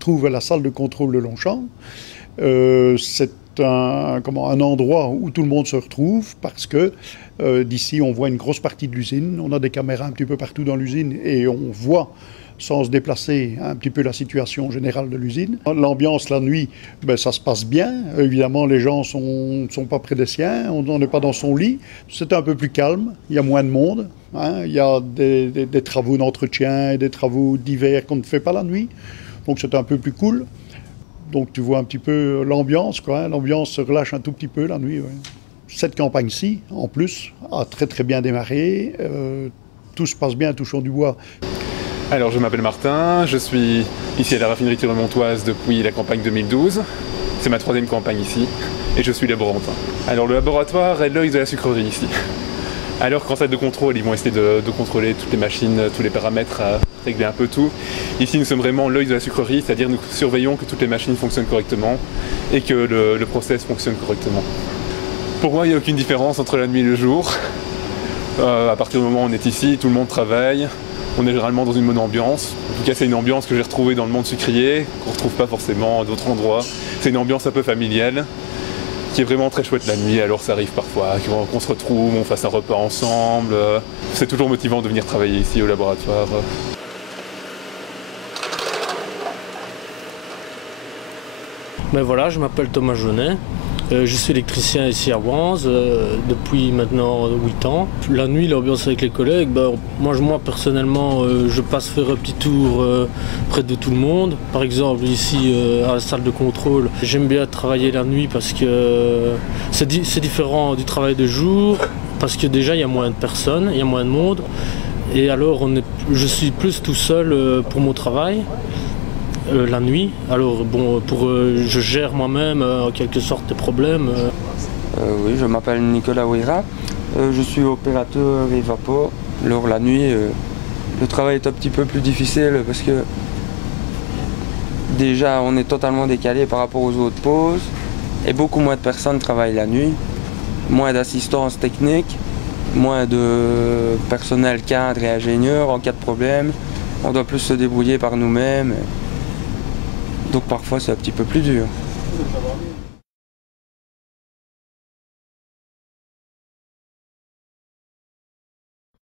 trouve à la salle de contrôle de Longchamp. C'est un endroit où tout le monde se retrouve parce que d'ici on voit une grosse partie de l'usine, on a des caméras un petit peu partout dans l'usine et on voit sans se déplacer un petit peu la situation générale de l'usine. L'ambiance la nuit, ben, ça se passe bien. Évidemment, les gens ne sont pas près des siens, on n'est pas dans son lit. C'est un peu plus calme, il y a moins de monde. Hein. Il y a des travaux d'entretien et des travaux divers qu'on ne fait pas la nuit. Donc c'est un peu plus cool. Donc tu vois un petit peu l'ambiance, quoi. Hein. L'ambiance se relâche un tout petit peu la nuit. Ouais. Cette campagne-ci, en plus, a très très bien démarré. Tout se passe bien, touchons du bois. Alors je m'appelle Martin, je suis ici à la raffinerie Turemontoise depuis la campagne 2012. C'est ma 3e campagne ici et je suis laborantin. Alors le laboratoire est l'œil de la sucrerie ici. Alors qu'en salle de contrôle, ils vont essayer de contrôler toutes les machines, tous les paramètres, régler un peu tout. Ici nous sommes vraiment l'œil de la sucrerie, c'est-à-dire nous surveillons que toutes les machines fonctionnent correctement et que le process fonctionne correctement. Pour moi il n'y a aucune différence entre la nuit et le jour. À partir du moment où on est ici, tout le monde travaille. On est généralement dans une bonne ambiance. En tout cas, c'est une ambiance que j'ai retrouvée dans le monde sucrier, qu'on ne retrouve pas forcément à d'autres endroits. C'est une ambiance un peu familiale, qui est vraiment très chouette la nuit. Alors ça arrive parfois qu'on se retrouve, on fasse un repas ensemble. C'est toujours motivant de venir travailler ici au laboratoire. Ben voilà, je m'appelle Thomas Jaunet. Je suis électricien ici à Wanze depuis maintenant 8 ans. La nuit, l'ambiance avec les collègues, moi personnellement, je passe faire un petit tour près de tout le monde. Par exemple, ici à la salle de contrôle, j'aime bien travailler la nuit parce que c'est différent du travail de jour, parce que déjà il y a moins de personnes, il y a moins de monde. Et alors je suis plus tout seul pour mon travail. La nuit, alors bon, je gère moi-même en quelque sorte des problèmes. Oui, je m'appelle Nicolas Ouira, je suis opérateur Evapo. Alors la nuit, le travail est un petit peu plus difficile parce que déjà on est totalement décalé par rapport aux autres pauses et beaucoup moins de personnes travaillent la nuit, moins d'assistance technique, moins de personnel cadre et ingénieur en cas de problème. On doit plus se débrouiller par nous-mêmes. Donc parfois c'est un petit peu plus dur.